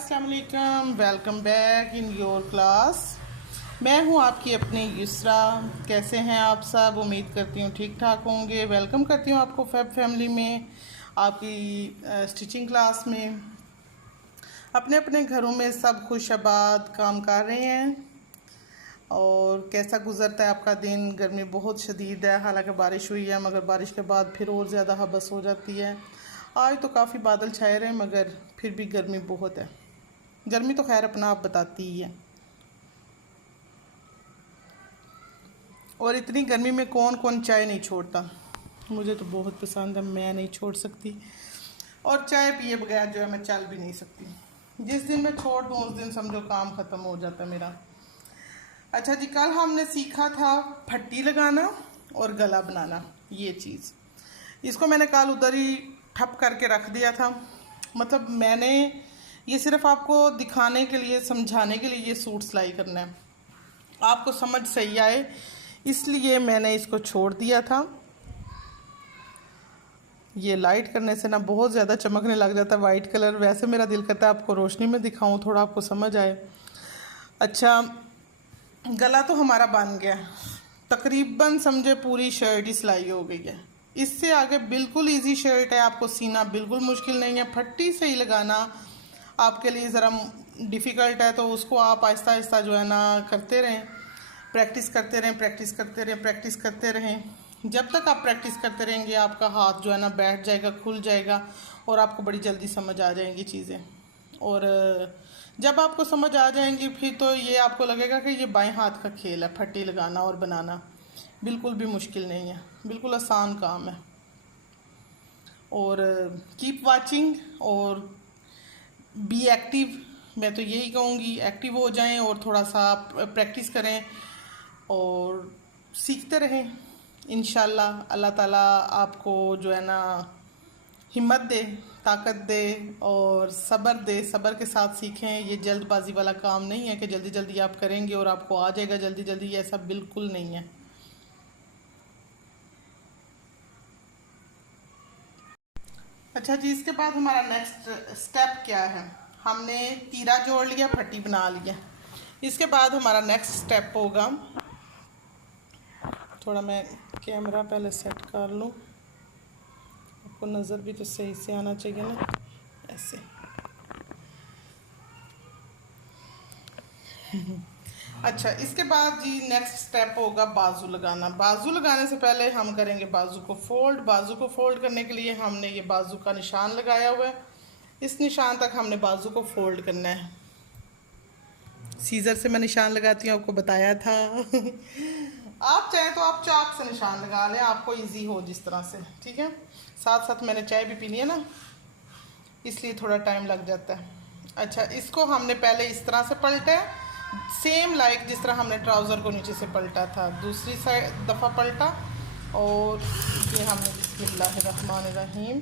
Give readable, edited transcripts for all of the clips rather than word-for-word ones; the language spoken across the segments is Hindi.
अस्सलाम वालेकुम, welcome back in your class. मैं हूं आपकी अपनी युसरा। कैसे हैं आप सब? उम्मीद करती हूं ठीक ठाक होंगे। वेलकम करती हूं आपको फैब फैमिली में, आपकी स्टिचिंग क्लास में। अपने अपने घरों में सब खुशआबाद काम कर रहे हैं। और कैसा गुजरता है आपका दिन? गर्मी बहुत शदीद है, हालांकि बारिश हुई है मगर बारिश के बाद फिर और ज़्यादा हबस हो जाती है। आज तो काफ़ी बादल छाए रहे मगर फिर भी गर्मी बहुत है। गर्मी तो खैर अपना आप बताती ही है। और इतनी गर्मी में कौन कौन चाय नहीं छोड़ता। मुझे तो बहुत पसंद है, मैं नहीं छोड़ सकती। और चाय पिए बगैर जो है मैं चल भी नहीं सकती। जिस दिन मैं छोड़ दूँ उस दिन समझो काम ख़त्म हो जाता है मेरा। अच्छा जी, कल हमने सीखा था फट्टी लगाना और गला बनाना। ये चीज़ इसको मैंने कल उधर ही ठप करके रख दिया था। मतलब मैंने ये सिर्फ आपको दिखाने के लिए, समझाने के लिए ये सूट सिलाई करना है, आपको समझ सही आए इसलिए मैंने इसको छोड़ दिया था। ये लाइट करने से ना बहुत ज़्यादा चमकने लग जाता है वाइट कलर। वैसे मेरा दिल करता है आपको रोशनी में दिखाऊं, थोड़ा आपको समझ आए। अच्छा, गला तो हमारा बन गया, तकरीबन समझे पूरी शर्ट ही सिलाई हो गई है। इससे आगे बिल्कुल इजी शर्ट है, आपको सीना बिल्कुल मुश्किल नहीं है। फट्टी से ही लगाना आपके लिए ज़रा डिफ़िकल्ट है, तो उसको आप आहिस्ता आहिस्ता जो है ना करते रहें, प्रैक्टिस करते रहें, प्रैक्टिस करते रहें, प्रैक्टिस करते रहें। जब तक आप प्रैक्टिस करते रहेंगे आपका हाथ जो है ना बैठ जाएगा, खुल जाएगा और आपको बड़ी जल्दी समझ आ जाएंगी चीज़ें। और जब आपको समझ आ जाएंगी फिर तो ये आपको लगेगा कि ये बाएं हाथ का खेल है। फट्टी लगाना और बनाना बिल्कुल भी मुश्किल नहीं है, बिल्कुल आसान काम है। और कीप वाचिंग और बी एक्टिव। मैं तो यही कहूँगी, एक्टिव हो जाएं और थोड़ा सा प्रैक्टिस करें और सीखते रहें। इंशाल्लाह अल्लाह ताला आपको जो है ना हिम्मत दे, ताकत दे और सब्र दे। सब्र के साथ सीखें। ये जल्दबाजी वाला काम नहीं है कि जल्दी जल्दी आप करेंगे और आपको आ जाएगा जल्दी जल्दी, ऐसा बिल्कुल नहीं है। अच्छा जी, इसके बाद हमारा नेक्स्ट स्टेप क्या है? हमने तीरा जोड़ लिया, फट्टी बना लिया। इसके बाद हमारा नेक्स्ट स्टेप होगा, थोड़ा मैं कैमरा पहले सेट कर लूँ, आपको नज़र भी तो सही से आना चाहिए ना, ऐसे। अच्छा, इसके बाद जी नेक्स्ट स्टेप होगा बाजू लगाना। बाजू लगाने से पहले हम करेंगे बाजू को फोल्ड। बाजू को फोल्ड करने के लिए हमने ये बाजू का निशान लगाया हुआ है, इस निशान तक हमने बाजू को फोल्ड करना है। सीजर से मैं निशान लगाती हूँ, आपको बताया था। आप चाहें तो आप चाक से निशान लगा लें, आपको इजी हो जिस तरह से, ठीक है। साथ साथ मैंने चाय भी पीनी है ना, इसलिए थोड़ा टाइम लग जाता है। अच्छा, इसको हमने पहले इस तरह से पलटा है, सेम लाइक जिस तरह हमने ट्राउज़र को नीचे से पलटा था, दूसरी साइड दफ़ा पलटा। और ये हमने बिस्मिल्लाहिर्रहमानिर्रहीम,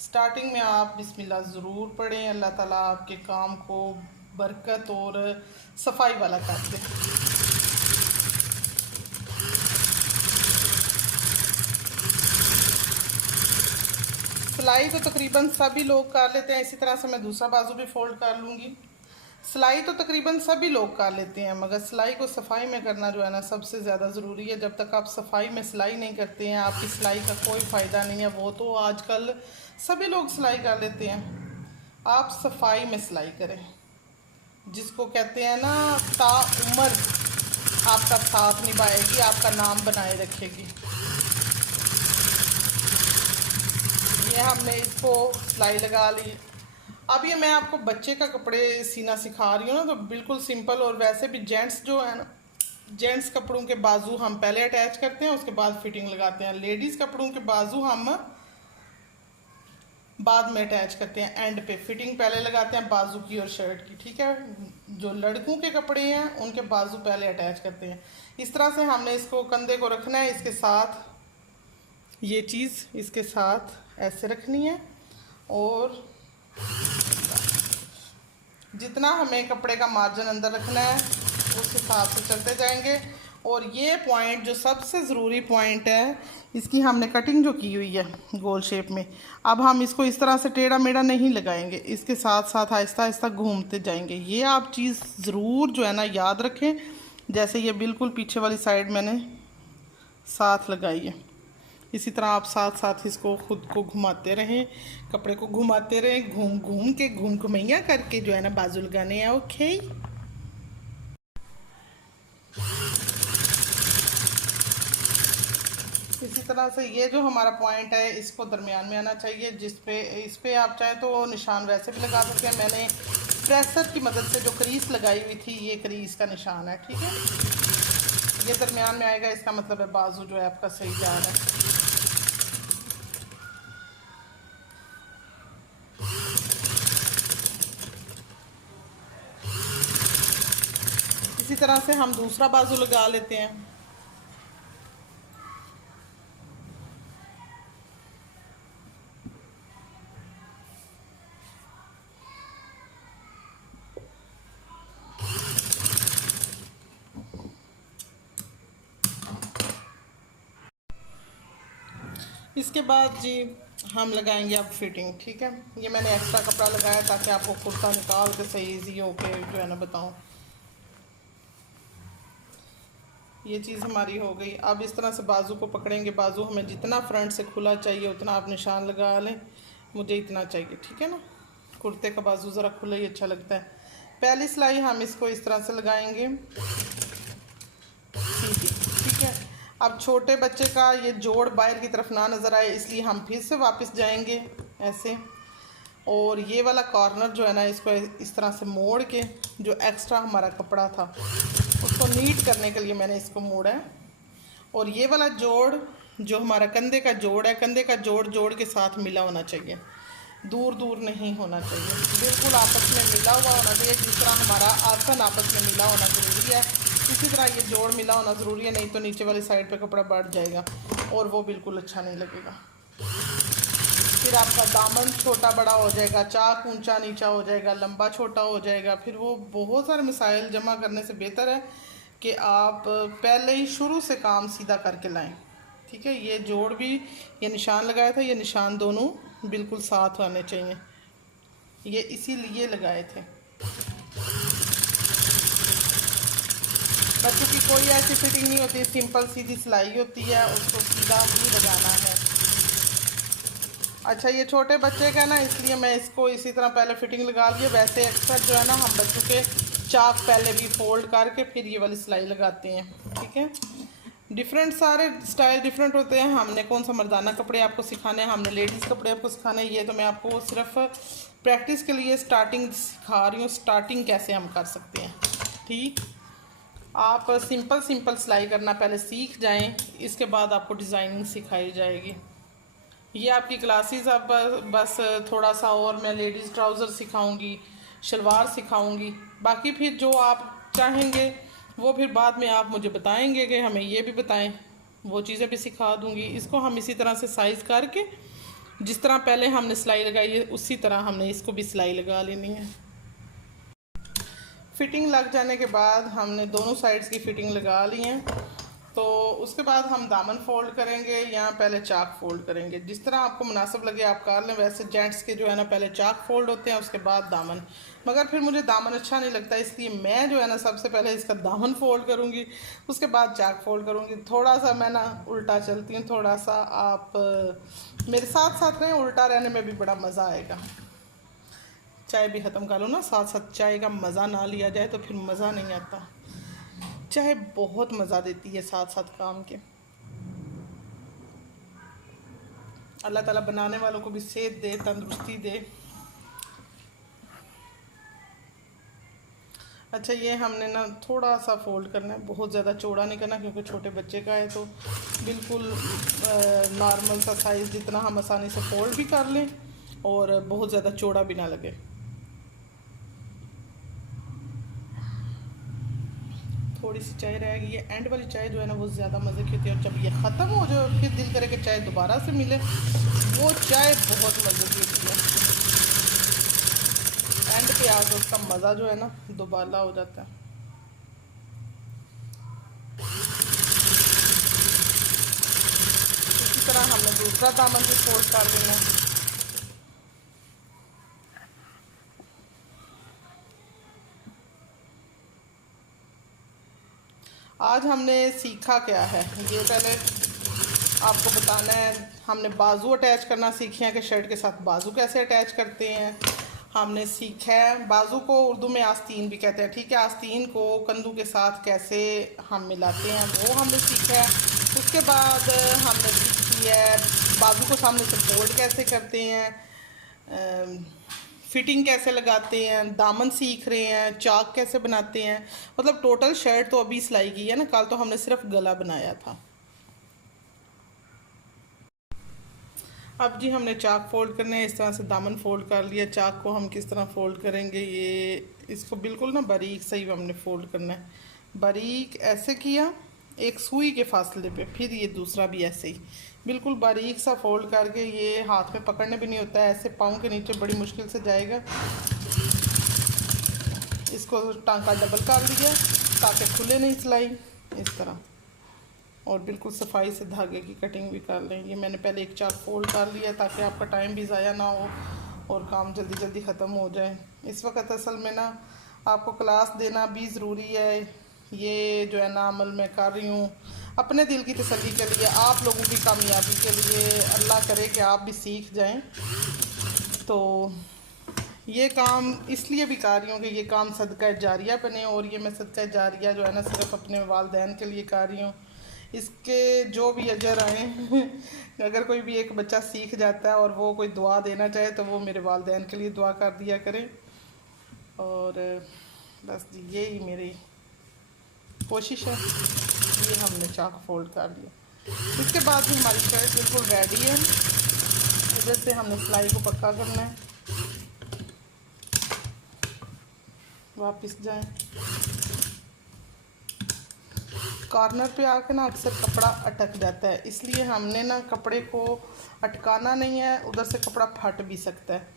स्टार्टिंग में आप बिस्मिल्लाह ज़रूर पढ़ें। अल्लाह ताला आपके काम को बरकत और सफाई वाला कर दे। सिलाई तो तकरीबन सभी लोग कर लेते हैं, इसी तरह से मैं दूसरा बाजू भी फोल्ड कर लूँगी। सिलाई तो तकरीबन सभी लोग कर लेते हैं मगर सिलाई को सफाई में करना जो है ना सबसे ज़्यादा ज़रूरी है। जब तक आप सफाई में सिलाई नहीं करते हैं आपकी सिलाई का कोई फ़ायदा नहीं है। वो तो आजकल सभी लोग सिलाई कर लेते हैं, आप सफाई में सिलाई करें, जिसको कहते हैं ना ताउम्र आपका साथ निभाएगी, आपका नाम बनाए रखेगी। ये हमने इसको सिलाई लगा ली। अब ये मैं आपको बच्चे का कपड़े सीना सिखा रही हूँ ना, तो बिल्कुल सिंपल। और वैसे भी जेंट्स जो है ना, जेंट्स कपड़ों के बाजू हम पहले अटैच करते हैं, उसके बाद फिटिंग लगाते हैं। लेडीज़ कपड़ों के बाजू हम बाद में अटैच करते हैं, एंड पे फिटिंग पहले लगाते हैं बाजू की और शर्ट की, ठीक है। जो लड़कों के कपड़े हैं उनके बाजू पहले अटैच करते हैं। इस तरह से हमने इसको कंधे को रखना है, इसके साथ ये चीज़ इसके साथ ऐसे रखनी है और जितना हमें कपड़े का मार्जिन अंदर रखना है उस हिसाब से चलते जाएंगे। और ये पॉइंट जो सबसे ज़रूरी पॉइंट है, इसकी हमने कटिंग जो की हुई है गोल शेप में, अब हम इसको इस तरह से टेढ़ा मेढ़ा नहीं लगाएंगे, इसके साथ साथ आहिस्ता आहिस्ता घूमते जाएंगे। ये आप चीज़ ज़रूर जो है ना याद रखें। जैसे ये बिल्कुल पीछे वाली साइड मैंने साथ लगाई है, इसी तरह आप साथ साथ इसको खुद को घुमाते रहें, कपड़े को घुमाते रहें, घूम घूम के घूम घुमैया करके जो है ना बाजू लगाने हैं। ओके, इसी तरह से ये जो हमारा पॉइंट है इसको दरमियान में आना चाहिए, इस पे आप चाहे तो निशान वैसे भी लगा सकते हैं। मैंने प्रेसर की मदद से जो क्रीज लगाई हुई थी, ये क्रीज का निशान है, ठीक है। ये दरमियान में आएगा, इसका मतलब है बाजू जो है आपका सही जा रहा है। इसी तरह से हम दूसरा बाजू लगा लेते हैं। इसके बाद जी हम लगाएंगे अब फिटिंग, ठीक है। ये मैंने एक्स्ट्रा कपड़ा लगाया ताकि आपको कुर्ता निकाल के सही इजी हो के जो है ना बताऊँ। ये चीज़ हमारी हो गई। अब इस तरह से बाजू को पकड़ेंगे, बाजू हमें जितना फ्रंट से खुला चाहिए उतना आप निशान लगा लें, मुझे इतना चाहिए, ठीक है ना। कुर्ते का बाजू ज़रा खुला ही अच्छा लगता है। पहली सिलाई हम इसको इस तरह से लगाएंगे सीधी, ठीक है। अब छोटे बच्चे का ये जोड़ बाहर की तरफ ना नज़र आए, इसलिए हम फिर से वापस जाएंगे ऐसे, और ये वाला कॉर्नर जो है ना इसको इस तरह से मोड़ के जो एक्स्ट्रा हमारा कपड़ा था उसको नीट करने के लिए मैंने इसको मोड़ा है। और ये वाला जोड़ जो हमारा कंधे का जोड़ है, कंधे का जोड़ जोड़ के साथ मिला होना चाहिए, दूर दूर नहीं होना चाहिए, बिल्कुल आपस में मिला हुआ होना चाहिए। जिस तरह हमारा आसन आपस में मिला होना ज़रूरी है, इसी तरह ये जोड़ मिला होना ज़रूरी है, नहीं तो नीचे वाली साइड पे कपड़ा बढ़ जाएगा और वो बिल्कुल अच्छा नहीं लगेगा। फिर आपका दामन छोटा बड़ा हो जाएगा, चाक ऊंचा नीचा हो जाएगा, लंबा छोटा हो जाएगा, फिर वो बहुत सारे मसाइल जमा करने से बेहतर है कि आप पहले ही शुरू से काम सीधा करके लाएं, ठीक है। ये जोड़ भी, ये निशान लगाया था, ये निशान दोनों बिल्कुल साथ आने चाहिए, ये इसीलिए लगाए थे। बच्चों की कोई ऐसी फिटिंग नहीं होती, सिंपल सीधी सिलाई होती है, उसको सीधा ही लगाना है। अच्छा, ये छोटे बच्चे का ना, इसलिए मैं इसको इसी तरह पहले फिटिंग लगा लिया। वैसे अक्सर जो है ना हम बच्चों के चाक पहले भी फोल्ड करके फिर ये वाली सिलाई लगाते हैं, ठीक है। डिफरेंट सारे स्टाइल डिफरेंट होते हैं। हमने कौन सा मर्दाना कपड़े आपको सिखाने हैं, हमने लेडीज़ कपड़े आपको सिखाने हैं, ये तो मैं आपको सिर्फ प्रैक्टिस के लिए स्टार्टिंग सिखा रही हूँ, स्टार्टिंग कैसे हम कर सकते हैं, ठीक। आप सिंपल सिलाई करना पहले सीख जाएं, इसके बाद आपको डिज़ाइनिंग सिखाई जाएगी। ये आपकी क्लासेस, अब बस थोड़ा सा और मैं लेडीज़ ट्राउज़र सिखाऊंगी, शलवार सिखाऊंगी, बाकी फिर जो आप चाहेंगे वो फिर बाद में आप मुझे बताएंगे कि हमें ये भी बताएं, वो चीज़ें भी सिखा दूंगी। इसको हम इसी तरह से साइज़ करके जिस तरह पहले हमने सिलाई लगाई है उसी तरह हमने इसको भी सिलाई लगा लेनी है। फिटिंग लग जाने के बाद हमने दोनों साइड्स की फिटिंग लगा ली है, तो उसके बाद हम दामन फोल्ड करेंगे या पहले चाक फोल्ड करेंगे, जिस तरह आपको मुनासिब लगे आप कर लें। वैसे जेंट्स के जो है ना पहले चाक फोल्ड होते हैं, उसके बाद दामन, मगर फिर मुझे दामन अच्छा नहीं लगता, इसलिए मैं जो है ना सबसे पहले इसका दामन फोल्ड करूँगी, उसके बाद चाक फोल्ड करूँगी। थोड़ा सा मैं ना उल्टा चलती हूँ, थोड़ा सा आप मेरे साथ साथ रहें, उल्टा रहने में भी बड़ा मज़ा आएगा। चाय भी ख़त्म कर लो ना, साथ साथ चाय का मज़ा ना लिया जाए तो फिर मज़ा नहीं आता। चाय बहुत मज़ा देती है साथ साथ काम के। अल्लाह ताला बनाने वालों को भी सेहत दे, तंदुरुस्ती दे। अच्छा, ये हमने ना थोड़ा सा फोल्ड करना है, बहुत ज़्यादा चौड़ा नहीं करना, क्योंकि छोटे बच्चे का है तो बिल्कुल नॉर्मल सा साइज़ जितना हम आसानी से फोल्ड भी कर लें और बहुत ज़्यादा चौड़ा भी ना लगे। थोड़ी सी चाय रहेगी, ये एंड वाली चाय जो है ना वो ज़्यादा मज़े की होती है, और जब ये ख़त्म हो जाए फिर दिल करे कि चाय दोबारा से मिले, वो चाय बहुत मज़े की होती है। एंड पे आकर उसका मज़ा जो है ना दोबारा हो जाता है। दूसरा दामन भी फोल्ड कर देना है। आज हमने सीखा क्या है ये पहले आपको बताना है। हमने बाजू अटैच करना सीखे हैं कि शर्ट के साथ बाजू कैसे अटैच करते हैं। हमने सीखा है बाजू को उर्दू में आस्तीन भी कहते हैं, ठीक है। आस्तीन को कंधों के साथ कैसे हम मिलाते हैं वो हमने सीखा है। उसके बाद हमने सीखी है बाजू को सामने से फोल्ड कैसे करते हैं, फिटिंग कैसे लगाते हैं, दामन सीख रहे हैं, चाक कैसे बनाते हैं। मतलब टोटल शर्ट तो अभी सिलाई की है ना, कल तो हमने सिर्फ गला बनाया था। अब जी हमने चाक फोल्ड करने हैं, इस तरह से दामन फोल्ड कर लिया। चाक को हम किस तरह फोल्ड करेंगे, ये इसको बिल्कुल ना बारीक सही हमने फोल्ड करना है। बारीक ऐसे किया एक सुई के फासले पे, फिर ये दूसरा भी ऐसे ही बिल्कुल बारीक सा फोल्ड करके, ये हाथ में पकड़ने भी नहीं होता है, ऐसे पाँव के नीचे बड़ी मुश्किल से जाएगा। इसको टांका डबल कर लिया ताकि खुले नहीं सिलाई इस तरह, और बिल्कुल सफाई से धागे की कटिंग भी कर लें। ये मैंने पहले एक चाक फोल्ड कर लिया ताकि आपका टाइम भी ज़ाया ना हो और काम जल्दी जल्दी ख़त्म हो जाए। इस वक्त असल में ना आपको क्लास देना भी ज़रूरी है। ये जो है ना अमल मैं कर रही हूँ अपने दिल की तसल्ली के लिए, आप लोगों की कामयाबी के लिए। अल्लाह करे कि आप भी सीख जाएं। तो ये काम इसलिए भी कर रही हूँ कि ये काम सदका जारिया बने, और ये मैं सदका जारिया जो है ना सिर्फ अपने वालदैन के लिए कर रही हूँ। इसके जो भी अजर आए अगर कोई भी एक बच्चा सीख जाता है और वो कोई दुआ देना चाहे तो वो मेरे वालदैन के लिए दुआ कर दिया करें। और बस यही मेरी कोशिश है। ये हमने चाक फोल्ड कर लिया। इसके बाद भी हमारी शर्ट बिल्कुल रेडी है। इधर से हमने सिलाई को पक्का करना है। वापस जाएं, कॉर्नर पे आके ना अक्सर कपड़ा अटक जाता है, इसलिए हमने ना कपड़े को अटकाना नहीं है, उधर से कपड़ा फट भी सकता है।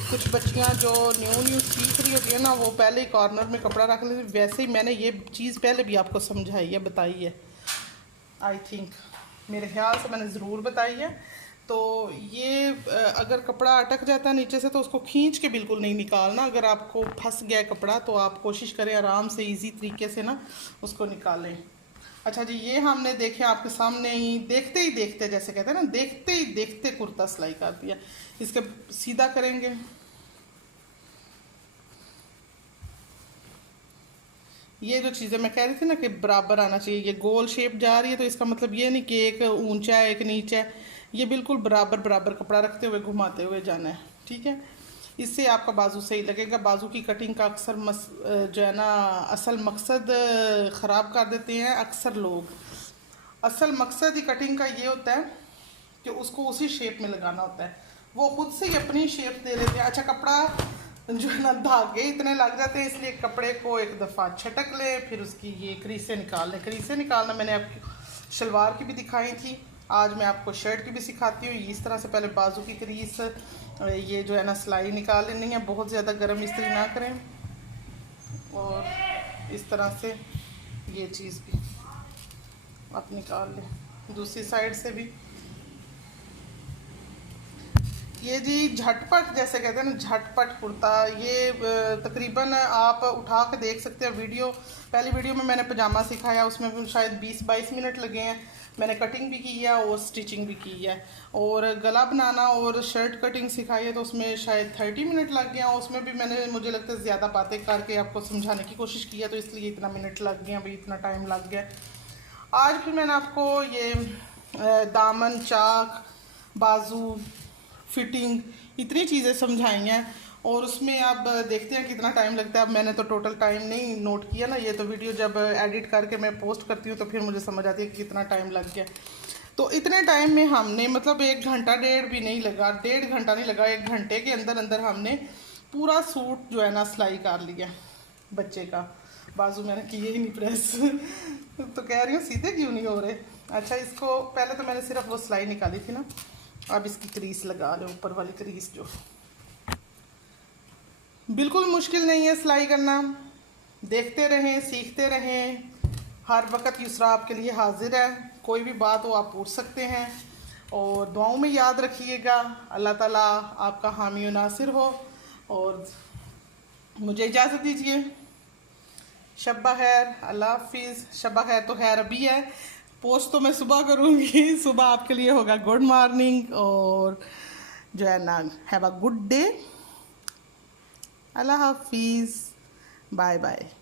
कुछ बच्चियां जो न्यू सीख रही होती है ना वो पहले ही कॉर्नर में कपड़ा रख लेती। वैसे ही मैंने ये चीज़ पहले भी आपको समझाई है, बताई है। आई थिंक मेरे ख्याल से मैंने ज़रूर बताई है। तो ये अगर कपड़ा अटक जाता है नीचे से तो उसको खींच के बिल्कुल नहीं निकालना। अगर आपको फंस गया कपड़ा तो आप कोशिश करें आराम से इजी तरीके से ना उसको निकालें। अच्छा जी, ये हमने देखे आपके सामने ही देखते जैसे कहते हैं ना, देखते ही देखते कुर्ता सिलाई कर दिया। इसके सीधा करेंगे। ये जो चीज़ें मैं कह रही थी ना कि बराबर आना चाहिए, ये गोल शेप जा रही है तो इसका मतलब ये नहीं कि एक ऊंचा है एक नीचा है, ये बिल्कुल बराबर बराबर कपड़ा रखते हुए घुमाते हुए जाना है, ठीक है। इससे आपका बाजू सही लगेगा। बाजू की कटिंग का अक्सर जो है ना असल मकसद ख़राब कर देते हैं अक्सर लोग। असल मकसद ही कटिंग का ये होता है कि उसको उसी शेप में लगाना होता है, वो खुद से ही अपनी शेप दे देते हैं। अच्छा, कपड़ा जो है ना धागे इतने लग जाते हैं, इसलिए कपड़े को एक दफ़ा छटक लें, फिर उसकी ये क्रीसें निकाल लें। क्रीसें निकालना मैंने आपको शलवार की भी दिखाई थी, आज मैं आपको शर्ट की भी सिखाती हूँ। इस तरह से पहले बाजू की क्रीस ये जो है ना सिलाई निकाल लेनी है, बहुत ज़्यादा गर्म इस्त्री ना करें। और इस तरह से ये चीज़ भी आप निकाल लें, दूसरी साइड से भी। ये जी झटपट जैसे कहते हैं ना, झटपट कुर्ता, ये तकरीबन आप उठा के देख सकते हैं। वीडियो पहली वीडियो में मैंने पजामा सिखाया, उसमें शायद 20-22 मिनट लगे हैं। मैंने कटिंग भी की है और स्टिचिंग भी की है, और गला बनाना और शर्ट कटिंग सिखाई है तो उसमें शायद 30 मिनट लग गया। उसमें भी मैंने मुझे लगता है ज़्यादा बातें करके आपको समझाने की कोशिश की है, तो इसलिए इतना मिनट लग गया, भाई इतना टाइम लग गया। आज फिर मैंने आपको ये दामन, चाक, बाजू, फिटिंग, इतनी चीज़ें समझाई हैं, और उसमें अब देखते हैं कितना टाइम लगता है। अब मैंने तो टोटल टाइम नहीं नोट किया ना, ये तो वीडियो जब एडिट करके मैं पोस्ट करती हूँ तो फिर मुझे समझ आती है कि कितना टाइम लग गया। तो इतने टाइम में हमने मतलब 1 घंटा डेढ़ भी नहीं लगा, 1.5 घंटा नहीं लगा, 1 घंटे के अंदर अंदर हमने पूरा सूट जो है ना सिलाई कर लिया बच्चे का। बाजू मैंने किए ही नहीं प्रेस तो कह रही हूँ सीधे क्यों नहीं हो रहे। अच्छा, इसको पहले तो मैंने सिर्फ वो सिलाई निकाली थी ना, अब इसकी क्रीस लगा लो, ऊपर वाली क्रीस जो बिल्कुल मुश्किल नहीं है सिलाई करना। देखते रहें, सीखते रहें। हर वक्त युसरा आपके लिए हाजिर है, कोई भी बात हो आप पूछ सकते हैं। और दुआओं में याद रखिएगा। अल्लाह ताला आपका हामी और नासिर हो। और मुझे इजाज़त दीजिए। शब्बा खैर, अल्लाह हाफिज़। शब्बा खैर तो खैर अभी है, पोस्ट तो मैं सुबह करूँगी। सुबह आपके लिए होगा गुड मॉर्निंग, और जो है ना, हैव अ गुड डे। अल्लाह हाफिज़, बाय बाय।